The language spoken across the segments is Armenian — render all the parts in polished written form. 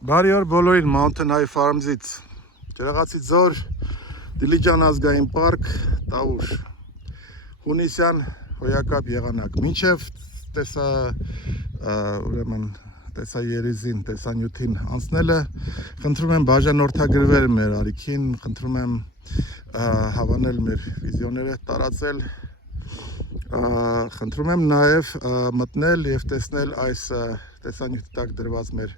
Բարի օր բոլորին Mountain High Farms-ից Ջրաղացի ձոր Դիլիջան ազգային պարկ Տավուշ Հունիսյան հոյակապ եղանակ մինչև ուրեմն տեսաերիզին, տեսանյութին անցնելը խնդրում եմ բաժանորդագրվել մեր արիքին, խնդրում եմ հավանել մեր վիզիոները տարածել, խնդրում եմ նաև մտնել և տեսնել այս տեսանյութի տակ դրված մեր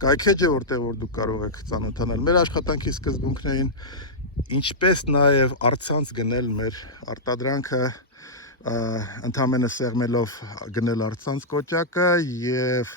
կայքեջը, որտեղ որ դուք կարող եք ծանոթանալ մեր աշխատանքի սկզբունքներին, ինչպես նաև առցանց գնել մեր արտադրանքը, ընդամենը սեղմելով գնել առցանց կոճակը և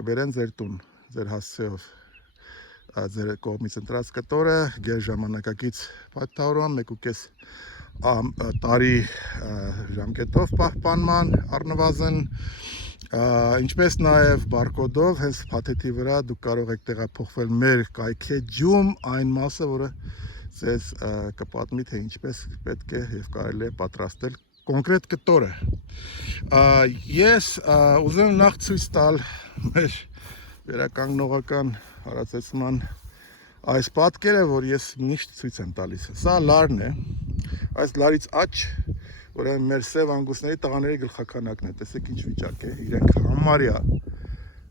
կբերեն ձեր տուն, ձեր հասցեով, ձեր կողմից ընտրած կտորը գեր ժամանակակից պատթարոն 1.5 տարի ժամկետով պահպանման առնվազն, ինչպես նաև բարկոդով, հենց փաթեթի վրա դուք կարող եք տեղափոխվել մեր կայքեջում այն մասը, որը ձեզ կպատմի, թե ինչպես պետք է և կարելի է պատրաստել կոնկրետ կտորը։ Ես ուզում եմ նախ ցույց տալ մեր վերականգնողական հարացեցման այս պատկերը, որ ես միշտ ցույց եմ տալիս։ Սա լարն է, այս լարից աջ, ուրեմն մեր սև անգուսների տղաների գլխականակն է, տեսեք ինչ վիճակ է, իրենք համարյա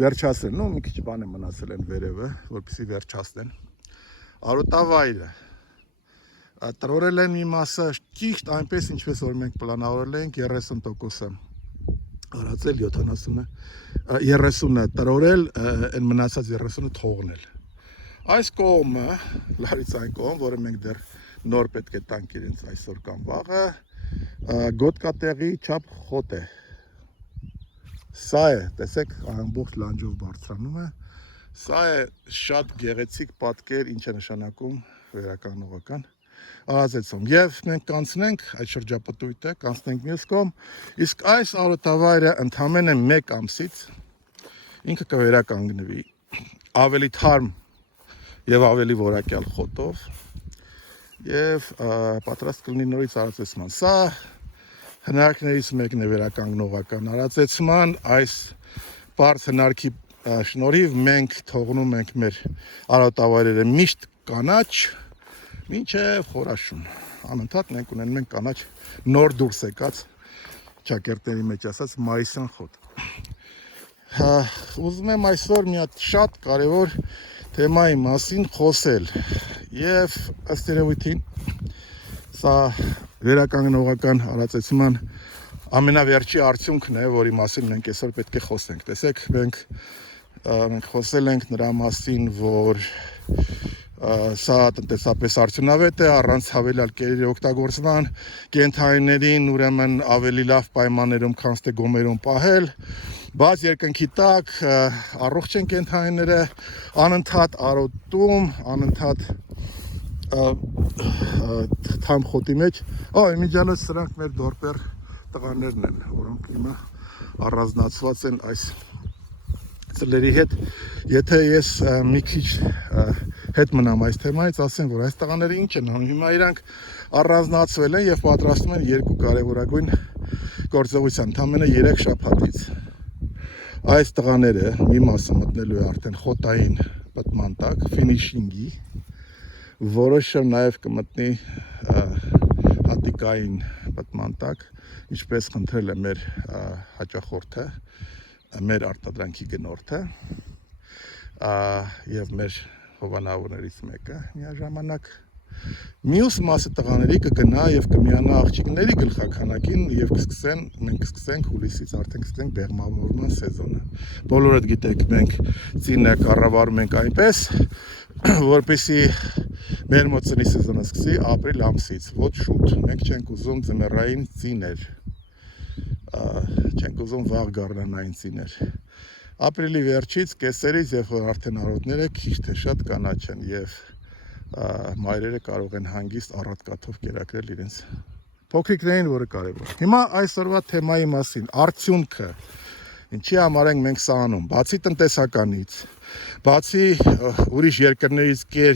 վերջացրել, մի քիչ բան է մնացել են վերևը, որպեսզի վերջացնեն։ Արոտավայրը տրորել են մի մասը ճիշտ այնպես, ինչպես որ մենք պլանավորել էինք, 30%-ը արածել, 30-ը տրորել, այն մնացած 30-ը թողնել։ Այս կողմը, լարից այն կողմ, որը մենք դեռ նոր պետք է տանք իրենց այսօր կամ վաղը, գոտկատեղի չափ խոտ է։ Սա է, տեսեք, ամբողջ լանջով բարձրանում է։ Սա է շատ գեղեցիկ պատկեր, ինչ է նշանակում վերականգնողական հարացեցում։ Եվ մենք կանցնենք այդ շրջապտույտը, կանցնենք մյուս կողմ, իսկ այս արոտավայրը ընդամենը 1 ամսից ինքը կվերականգնվի ավելի թարմ և ավելի որակյալ խոտով և պատրաստ կլինի նորից հարացեցման։ Սա հնարքներից մեկն է վերականգնողական հարացեցման, այս պարզ հնարքի շնորհիվ մենք թողնում ենք մեր արոտավայրերը միշտ կանաչ, մինչև խորաշուն, անընդհատ մենք ունենում ենք կանաչ նոր դուրս եկած, ճակերտների մեջ ասած մայիսյան խոտ։ Ուզում եմ այսօր մի հատ շատ կարևոր թեմայի մասին խոսել և ըստ երևույթին սա վերականգնողական հարացեցման ամենավերջի արդյունքն է, որի մասին մենք այսօր պետք է խոսենք։ Տեսեք, մենք խոսել ենք նրա մասին, որ սա տնտեսապես արդյունավետ է, առանց հավելյալ կերերի օգտագործման, կենդանիներին ուրեմն ավելի լավ պայմաններում, քան թե գոմերում պահել, բաց երկնքի տակ առողջ են կենդանիները, անընդհատ արոտում, անընդհատ թամ խոտի մեջ, իմիջիանոց սրանք մեր դորպեր տղաներն են, որոնք հիմա առանձնացված են այս ծլերի հետ։ Եթե ես մի քիչ հետ մնամ այս թեմայից, ասեմ, որ այս տղաները ինչ են անում, հիմա իրանք առանձնացվել են և պատրաստում են 2 կարևորագույն գործողության, ընդամենը 3 շաբաթից։ Այս տղաները մի մասը մտնելու է արդեն խոտային պտման տակ, ֆինիշինգի, որոշը նաև կմտնի հատիկային պտման տակ, ինչպես խնդրել է մեր հաճախորդը, մեր արտադրանքի գնորդը և մեր հովանավորներից մեկը միաժամանակ։ Մյուս մասը տղաների կգնա և կմիանա աղջիկների գլխաքանակին և մենք կսկսենք հուլիսից արդեն կսկսենք բեղմավորման սեզոնը։ Բոլորդ գիտեք, մենք ծինը կառավարում ենք այնպես, որպեսզի մեր մոտ ծնի սեզոնը սկսի ապրիլ ամսից, ոչ շուտ։ Մենք չենք ուզում ձմեռային ծիներ, չենք ուզում վաղ գարնանային ծիներ։ Ապրիլի վերջից, կեսերից, երբ որ արդեն արոտները քիչ թե շատ կանաչ են և մայրերը կարող են հանգիստ առատկաթով կերակրել իրենց փոքրիկներին, որը կարևոր։ Հիմա այսօրվա թեմայի մասին, արդյունքը, ինչի համար ենք մենք սա անում, բացի տնտեսականից, բացի ուրիշ երկրներից կեր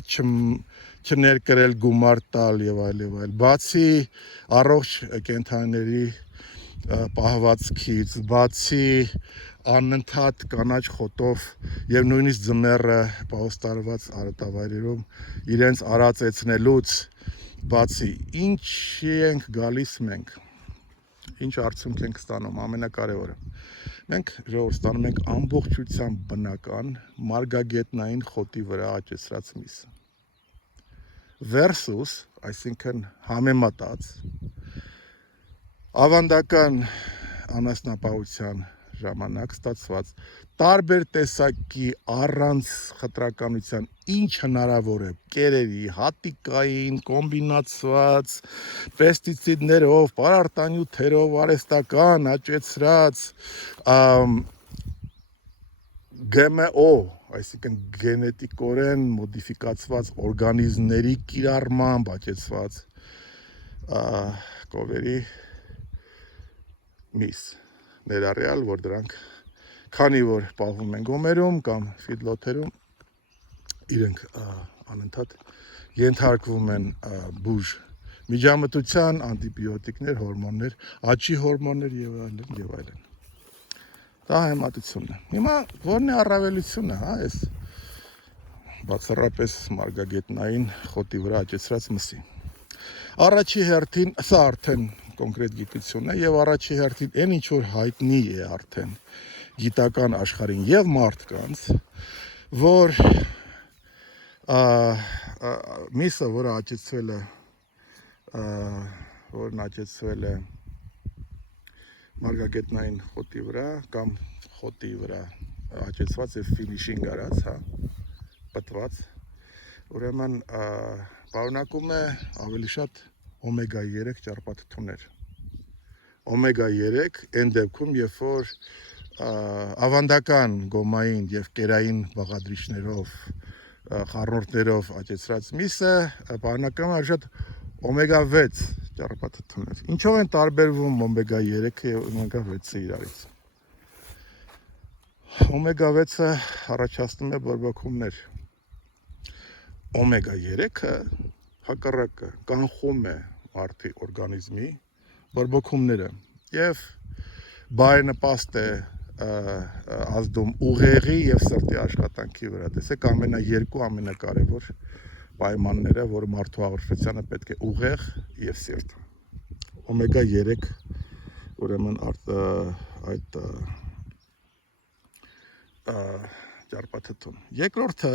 չներկրել, գումար տալ և այլ, բացի առողջ կենդանիների պահվածքից, բացի անընդհատ կանաչ խոտով եւ նույնիսկ ձմեռը պահոստարված արոտավայրերում իրենց արածեցնելուց բացի ինչի ենք գալիս մենք, ինչ արդյունք ենք ստանում, ամենակարևորը մենք ժողովուրդ ստանում ենք ամբողջությամբ բնական մարգագետնային խոտի վրա աճեցրած միսը versus, այսինքն համեմատած ավանդական անասնապահության ժամանակ ստացված տարբեր տեսակի առանց խտրականության ինչ հնարավոր է կերերի, հատիկային, կոմբինացված, պեստիցիդներով, պարարտանյութերով, արհեստական, աճեցրած GMO, այսինքն գենետիկորեն մոդիֆիկացված օրգանիզմների կիրառմամբ աճեցված կովերի միս ներառյալ, որ դրանք քանի որ պահվում են գոմերում կամ ֆիդլոթերում, իրենք անընդհատ ենթարկվում են բուժ միջամտության, անտիբիոտիկներ, հորմոններ, աճի հորմոններ եւ այլն եւ այլն։ Դա համեմատությունն է։ Հիմա ո՞րն է առավելությունը, հա, այս բացառապես մարգագետնային խոտի վրա աճեցրած մսի։ Առաջի հերթին, սա արդեն կոնկրետ գիտություն է եւ առաջի հերթին այն ինչ որ հայտնի է արդեն գիտական աշխարհին եւ մարդկանց, որ միսը, որը աճեցվել է մարգագետնային խոտի վրա կամ խոտի վրա աճեցված եւ ֆինիշինգ արած, հա, պատված, ուրեմն պարունակում է ավելի շատ օմեգա 3 ճարպաթթուներ։ Օմեգա 3 այն դեպքում, երբ որ ավանդական գոմային եւ կերային բաղադրիչներով, խառնուրդներով աճեցրած միսը պարունակում է շատ օմեգա 6 ճարպաթթուներ։ Ինչով են տարբերվում օմեգա 3-ը եւ օմեգա 6-ը իրարից։ Օմեգա 6-ը առաջացնում է բորբոքումներ։ Օմեգա 3-ը հակառակը կանխում է մարդի օրգանիզմի բորբոքումները եւ բարենպաստ է ազդում ուղեղի եւ սրտի աշխատանքի վրա։ Տեսեք երկու ամենակարևոր պայմանները, որ մարդու առողջությանը պետք է ուղեղ եւ սիրտ։ Օմեգա 3 ուրեմն այդ ճարպաթթուն։ Երկրորդը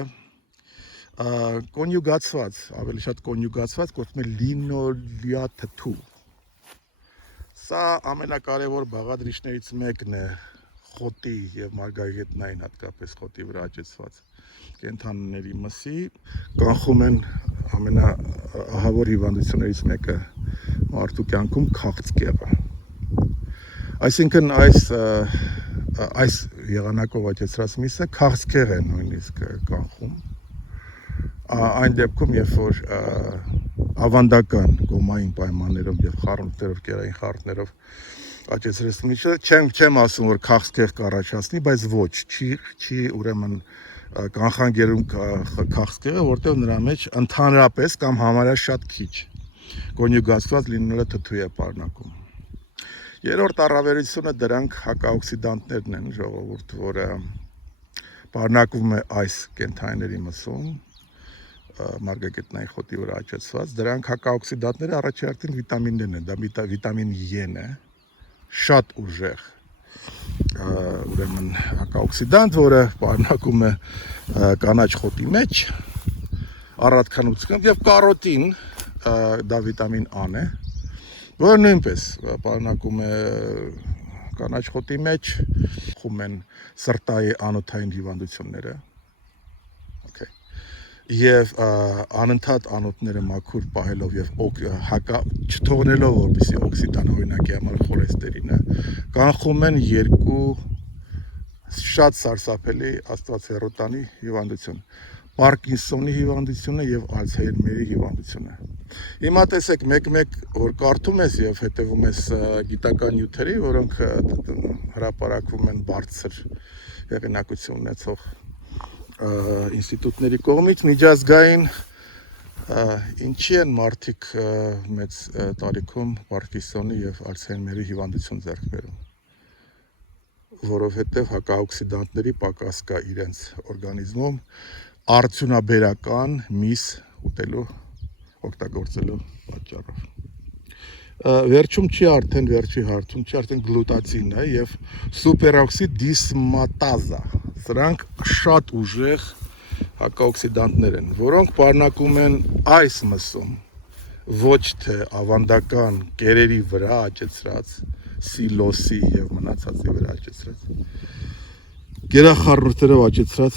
կոնյուգացված, ավելի շատ կոնյուգացված կոչվում է լինոլեաթթու։ Սա ամենակարևոր բաղադրիչներից մեկն է խոտի եւ մարգագետնային հատկապես խոտի վրա աճեցված կենդանիների մսի, կանխում են ամենաահավոր հիվանդություններից մեկը մարդու կյանքում քաղցկեղը։ Այսինքն այս եղանակով աճեցրած միսը քաղցկեղ է նույնիսկ կանխում։ Այն դեպքում, երբ որ ավանդական գոմային պայմաններով եւ խառնուրդներով, կերային խառնուրդներով աճեցրած միսը, չեմ ասում, որ քաղցկեղ կառաջացնի, բայց ոչ, չի ուրեմն կանխարգելում քաղցկեղը, որտեղ նրա մեջ ընդհանրապես կամ համարյա շատ քիչ կոնյուգացված լինոլեաթթու է պարունակում։ Երրորդ առավելությունը դրանք հակաօքսիդանտներն են, ժողովուրդ, որը պարունակվում է այս կենդանիների մսում, մարգագետնային խոտի վրա աճեցված, դրանք հակաօքսիդանտները առաջի հերթին վիտամիններն են, դա վիտամին E-ն է, շատ ուժեղ ուրեմն հակաօքսիդանտ, որը պարունակում է կանաչ խոտի մեջ առատքանությամբ եւ կարոտին, դա վիտամին A-ն է, որը նույնպես պարունակում է կանաչ խոտի մեջ, խում են սրտայի անոթային հիվանդությունները, եւ անընդհատ անոթները մաքուր պահելով եւ չթողնելով որպեսզի օքսիդան օրինակի համար խոլեստերինը կանխում են երկու շատ սարսափելի աստված հեռու տանի հիվանդություն՝ Պարկինսոնի հիվանդությունը եւ Ալցհեյմերի հիվանդությունը։ Հիմա տեսեք մեկ-մեկ որ կարդում ես եւ հետեւում ես գիտական նյութերի, որոնք հրապարակվում են բարձր հեղինակություն ունեցող ինստիտուտների կողմից, միջազգային ինչի են մարդիկ մեծ տարիքում Պարկինսոնի եւ Ալցհեյմերի հիվանդություն ձեռք բերում։ որովհետև հակաօքսիդանտների պակաս կա իրենց օրգանիզմում արդյունաբերական միս ուտելու օգտագործելու պատճառով։ Վերջում չի արդեն վերջի հարցում չի արդեն գլուտացինն է եւ սուպերօքսիդ դիսմատազա։ Սրանք շատ ուժեղ հակաօքսիդանտներ են, որոնք պարունակում են այս մսում ոչ թե ավանդական կերերի վրա աճեցրած սիլոսի եւ մնացածի վրա աճեցրած գերախառնուրդերով աճեցրած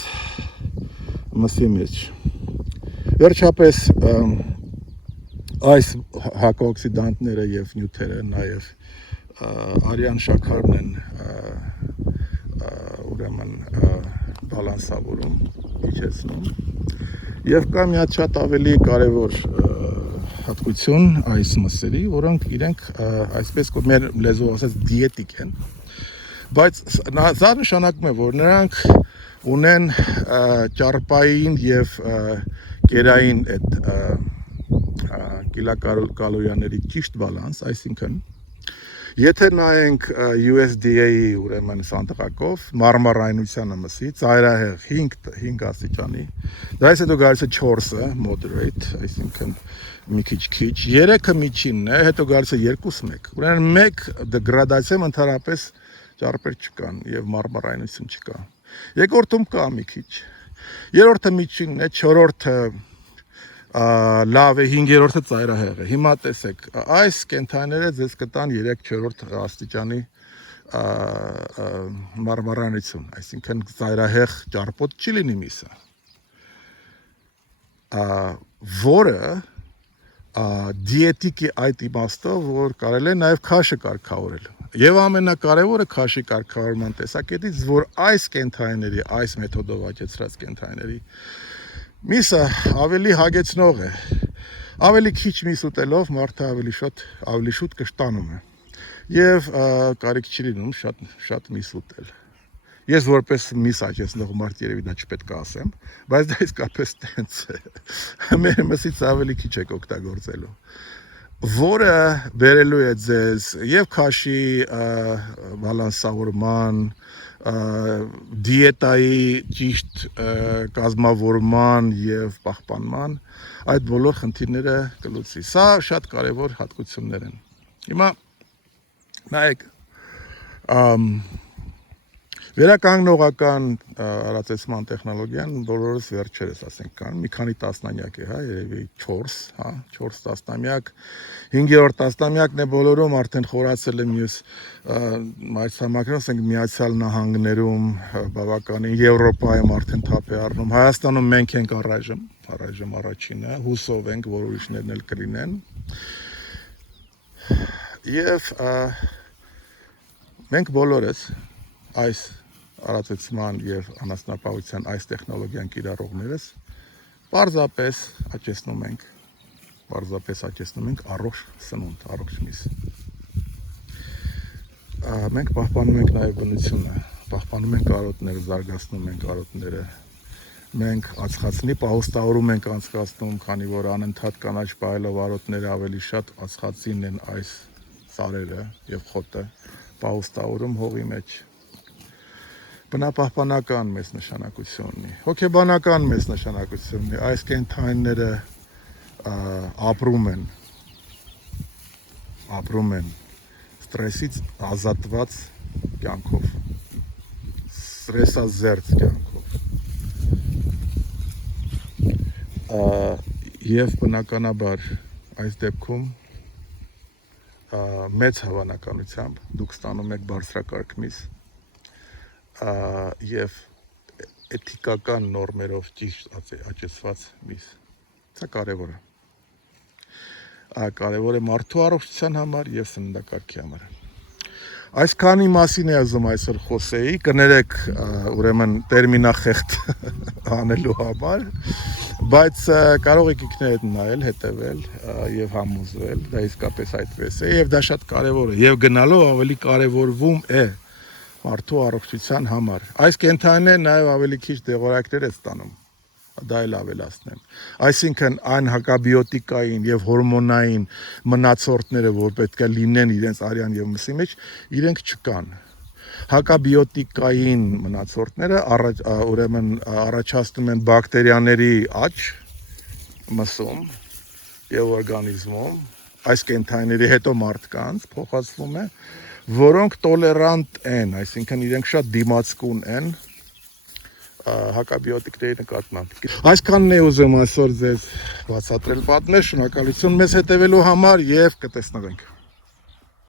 մսի մեջ։ Վերջապես այս հակաօքսիդանտները եւ նյութերը նաեւ արյան շաքարն են ուրեմն բալանսավորում, իջեցնում եւ կա մի հատ շատ ավելի կարեւոր հատկություն այս մսերի, որոնք իրենք այսպես մեր լեզվով ասած դիետիկ են, բայց դա նշանակում է, որ նրանք ունեն ճարպային եւ կերային այդ կիլոկալորիաների ճիշտ բալանս, այսինքն եթե նայենք USDA-ի ուրեմն սանդղակով մարմարայնությանը մսի ծայրահեղ 5 աստիճանի, դրանից հետո գալիս է 4-ը moderate, այսինքն մի քիչ, 3-ը միջինն է, հետո գալիս է 2-1, ուրեմն 1 դեգրադացիա ընդհանրապես ճարպեր չկան եւ մարմարայնություն չկա։ Երկրորդում կա մի քիչ, երրորդը միջինն է, 4-րդը լավ է, 5-րդը ծայրահեղ է։ Հիմա տեսեք, այս կենթանիները ձեզ կտան 3-4 աստիճանի մարմարայնություն, այսինքն ծայրահեղ ճարպոտ չի լինի միսը, որը դիետիկի այդ իմաստով, որ կարելի է նաև քաշը կարգավորել։ Եվ ամենակարևորը քաշի կարգավորման տեսակետից, որ այս կենթանիների, այս մեթոդով աճեցրած կենթանիների միսը ավելի հագեցնող է, ավելի քիչ միս ուտելով մարդը ավելի շուտ կշտանում է եւ կարիք չի լինում շատ միս ուտել։ Ես որպես միս աճեցնող մարդ երևի դա չպետք է ասեմ, բայց դա իսկապես տենց է։ Մեր մսից ավելի քիչ եք օգտագործելու, որը բերելու է ձեզ եւ քաշի բալանսավորման, դիետայի ճիշտ կազմավորման եւ պահպանման այդ բոլոր խնդիրները կլուծի։ Սա շատ կարեւոր հատկություններ են։ Հիմա նայեք, վերականգնողական արածեցման տեխնոլոգիան բոլորս վերջերս ասենք կան, մի քանի տասնամյակ է, երևի 4 տասնամյակ, 5-րդ տասնամյակն է բոլորում արդեն խորացել է մյուս մայրցամաքներում, ասենք Միացյալ Նահանգներում, բավականին Եվրոպայում արդեն թափ է առնում, Հայաստանում մենք ենք առայժմ առաջինը, հուսով ենք, որ ուրիշներն էլ կլինեն։ Եվ մենք բոլորս այս արածեցման եւ անասնապահության այս տեխնոլոգիան կիրառողներս պարզապես աճեցնում ենք առողջ սնունդ, առողջ միս։ Մենք պահպանում ենք նաեւ բնությունը, պահպանում ենք կարոտները, զարգացնում ենք կարոտները։ Մենք ածխածնի պահոստավորում ենք անցկացնում, քանի որ անընդհատ կանաչ պահելով արոտները ավելի շատ ածխածին են այս սարերը եւ խոտը պահոստավորում հողի մեջ։ Բնապահպանական մեծ նշանակություն ունի, հոգեբանական մեծ նշանակություն ունի, այս կենթանիները ապրում են ստրեսից ազատված կյանքով, ստրեսազերծ կյանքով, եւ բնականաբար այս դեպքում մեծ հավանականությամբ դուք ստանում եք բարձրակարգ միս եւ էթիկական նորմերով ճիշտ աճեցված միս։ Սա կարևոր է։ Կարևոր է մարդու առողջության համար եւ սննդակարգի համար։ Այսքանի մասին է ասում այսօր խոսեի, կներեք ուրեմն տերմինախեղտ անելու համար, բայց կարող եք ինքներդ նայել, հետևել եւ համոզվել, դա իսկապես այդպես է եւ դա շատ կարեւոր է եւ գնալով ավելի կարեւորվում է մարդու առողջության համար։ Այս կենթանիները նաեւ ավելի քիչ դեղորայքներ է ստանում, դա էլ ավելացնեմ։ Այսինքն այն հակաբիոտիկային եւ հորմոնային մնացորդները, որ պետք է լինեն իրենց արյան եւ մսի մեջ, իրենք չկան։ հակաբիոտիկային մնացորդները ուրեմն առաջացնում են բակտերիաների աճ մսում եւ օրգանիզմում, այս կենթայիների հետո մարդկանց փոխածվում է, որոնք տոլերանտ են, այսինքն իրենք շատ դիմացկուն են հակաբիոտիկների նկատմամբ։ Այսքանն է ուզում այսօր ձեզ բացատրել պատմել, շնորհակալություն մեզ հետևելու համար եւ կտեսնվենք։